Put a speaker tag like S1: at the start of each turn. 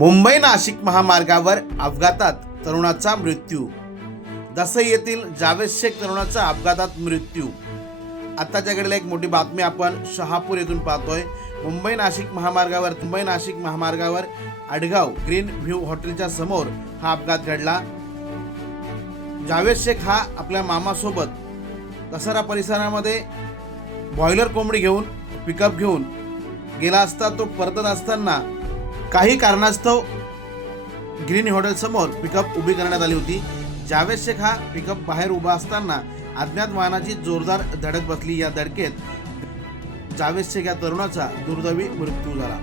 S1: मुंबई नाशिक महामार्गावर अपघातात तरुणाचा मृत्यू. दसई येथील जावेद शेख तरुणाचा अपघातात मृत्यू. आत्ताच्या घडीला एक मोठी बातमी आपण शहापूर येथून पाहतोय. मुंबई नाशिक महामार्गावर मुंबई नाशिक महामार्गावर आडगाव ग्रीन व्ह्यू हॉटेलच्या समोर हा अपघात घडला. जावेद शेख हा आपल्या मामासोबत दसरा परिसरामध्ये बॉयलर कोंबडी घेऊन पिकअप घेऊन गेला असता तो परतत असताना काही कारणास्तव ग्रीन हॉटेलसमोर पिकअप उभी करण्यात आली होती. जावेद शेख हा पिकअप बाहेर उभा असताना अज्ञात वाहनाची जोरदार धडक बसली या धडकेत जावेद शेख या तरुणाचा दुर्दैवी मृत्यू झाला.